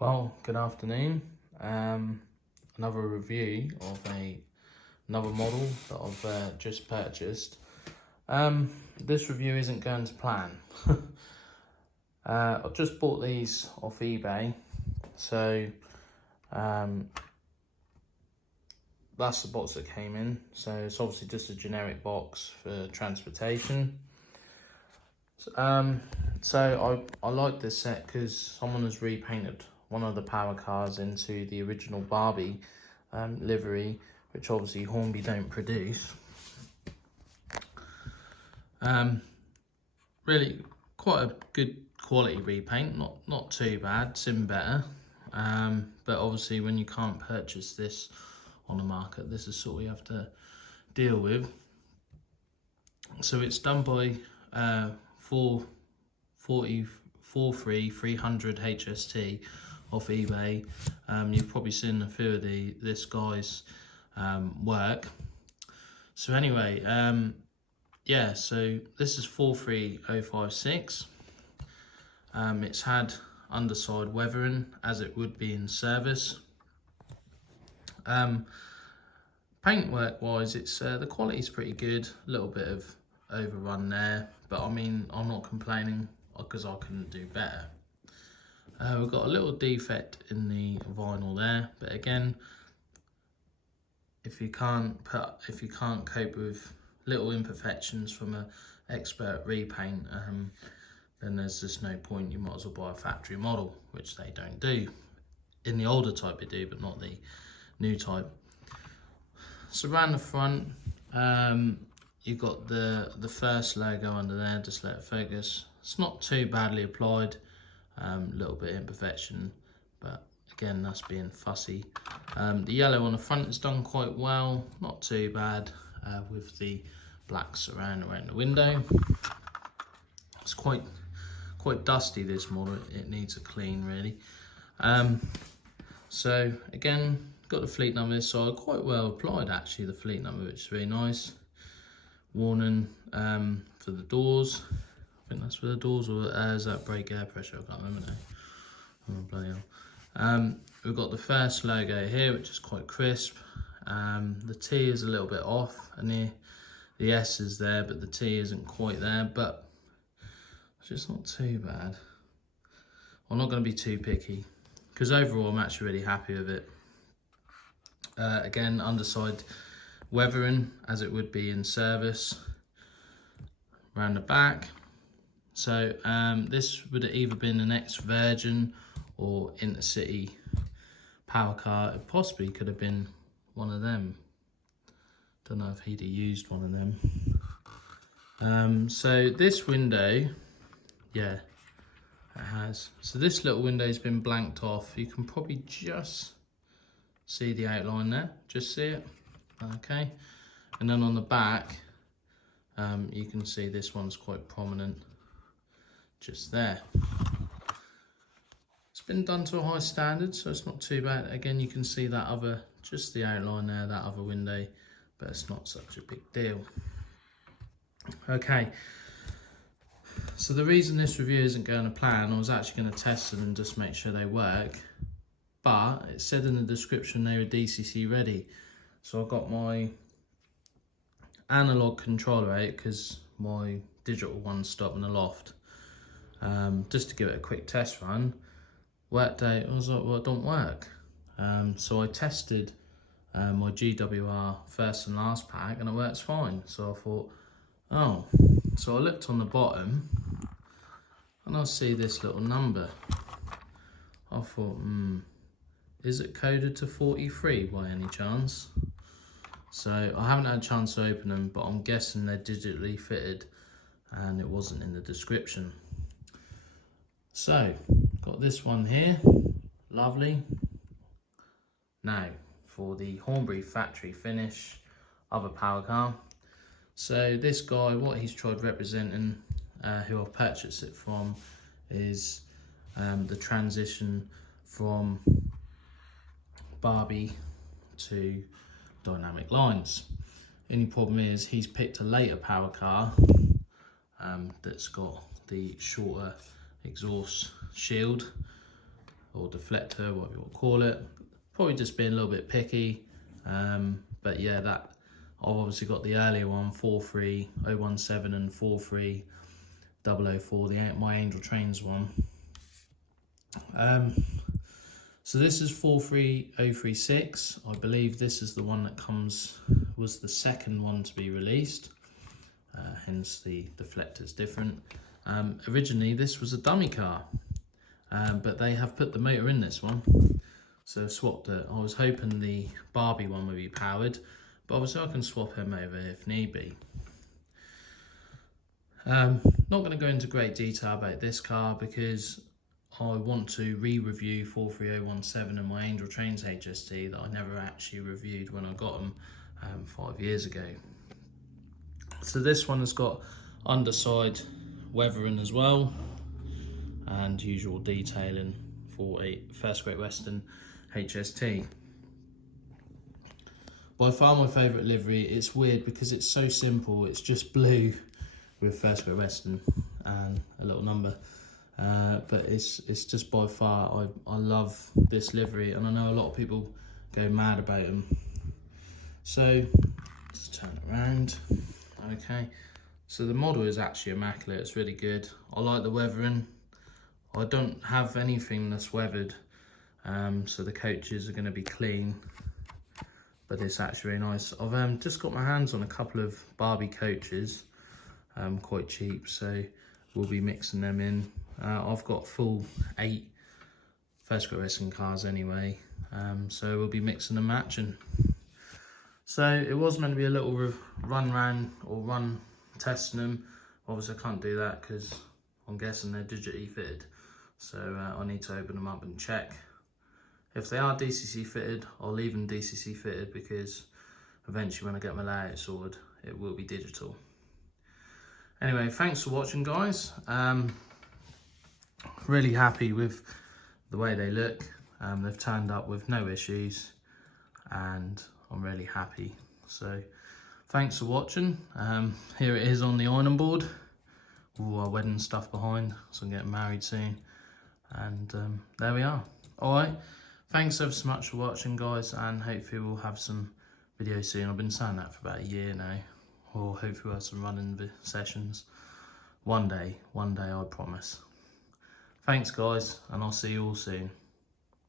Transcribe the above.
Well, good afternoon. Another review of another model that I've just purchased. This review isn't going to plan. I've just bought these off eBay, so that's the box that came in. So it's obviously just a generic box for transportation. So I like this set because someone has repainted one of the power cars into the original Barbie livery, which obviously Hornby don't produce. Really quite a good quality repaint, not too bad, sim better. But obviously when you can't purchase this on the market, this is sort of you have to deal with. So it's done by 300 HST off eBay. You've probably seen a few of this guy's work. So anyway, yeah, so this is 43056. It's had underside weathering as it would be in service. Paintwork wise, it's the quality's pretty good. A little bit of overrun there, but I mean, I'm not complaining because I couldn't do better. We've got a little defect in the vinyl there, but again, if you can't cope with little imperfections from an expert repaint, then there's just no point. You might as well buy a factory model, which they don't do. In the older type they do, but not the new type. So around the front, you've got the first logo under there. Just let it focus. It's not too badly applied. Little bit imperfection, but again, that's being fussy. The yellow on the front is done quite well, not too bad, with the black surround around the window. It's quite dusty, this model. It needs a clean really. So again, got the fleet number this side, quite well applied actually, the fleet number, which is really nice. Warning for the doors. I think that's for the doors, or is that brake air pressure? I can't remember now. Oh, bloody hell. We've got the first logo here, which is quite crisp. The T is a little bit off, and the S is there, but the T isn't quite there, but it's just not too bad. I'm not going to be too picky, because overall I'm actually really happy with it. Again, underside weathering, as it would be in service. Around the back. So this would have either been an ex-Virgin or Intercity power car. It possibly could have been one of them. Don't know if he'd have used one of them. So this window, yeah, it has. So this little window's been blanked off. You can probably just see the outline there. Just see it. Okay. And then on the back, you can see this one's quite prominent. Just there. It's been done to a high standard, so it's not too bad. Again, you can see that other, just the outline there, that other window, but it's not such a big deal. Okay, so the reason this review isn't going to plan, I was actually going to test them and just make sure they work, but it said in the description they were DCC ready. So I got my analog controller out because my digital one stopped in the loft. Just to give it a quick test run. Worked out, I was like, well, it don't work. So I tested my GWR first and last pack, and it works fine. So I thought, oh. So I looked on the bottom, and I see this little number. I thought, is it coded to 43 by any chance? So I haven't had a chance to open them, but I'm guessing they're digitally fitted, and it wasn't in the description. So, got this one here, lovely. Now, for the Hornby factory finish of a power car. So this guy, what he's tried representing, who I've purchased it from, is the transition from Barbie to dynamic lines. Only problem is he's picked a later power car that's got the shorter exhaust shield, or deflector, whatever you want to call it. Probably just being a little bit picky, but yeah, that I've obviously got the earlier one, 43017 and 43004, my Angel Trains one. So this is 43036. I believe this is the one that was the second one to be released, hence the deflector's different. Originally this was a dummy car, but they have put the motor in this one, so I've swapped it. I was hoping the Barbie one would be powered, but obviously I can swap him over if need be. Not going to go into great detail about this car because I want to re-review 43017 and my Angel Trains HST that I never actually reviewed when I got them 5 years ago. So this one has got underside weathering as well, and usual detailing for a First Great Western HST. By far my favourite livery. It's weird because it's so simple. It's just blue with First Great Western and a little number. But it's just by far, I love this livery, and I know a lot of people go mad about them. So let's turn it around. Okay, so the model is actually immaculate. It's really good. I like the weathering. I don't have anything that's weathered, so the coaches are going to be clean, but it's actually really nice. I've just got my hands on a couple of Barbie coaches, quite cheap, so we'll be mixing them in. I've got full 8 First Great Western cars anyway, so we'll be mixing and matching. So it was meant to be a little run testing them. Obviously I can't do that because I'm guessing they're digitally fitted, so I need to open them up and check. If they are DCC fitted, I'll leave them DCC fitted because eventually when I get my layout sorted, it will be digital. Anyway, thanks for watching, guys. Really happy with the way they look. They've turned up with no issues, and I'm really happy. So thanks for watching. Here it is on the ironing board, all our wedding stuff behind, so I'm getting married soon, and there we are. All right, thanks ever so much for watching, guys, and hopefully we'll have some videos soon. I've been saying that for about a year now, or hopefully we'll have some running sessions one day, I promise. Thanks, guys, and I'll see you all soon.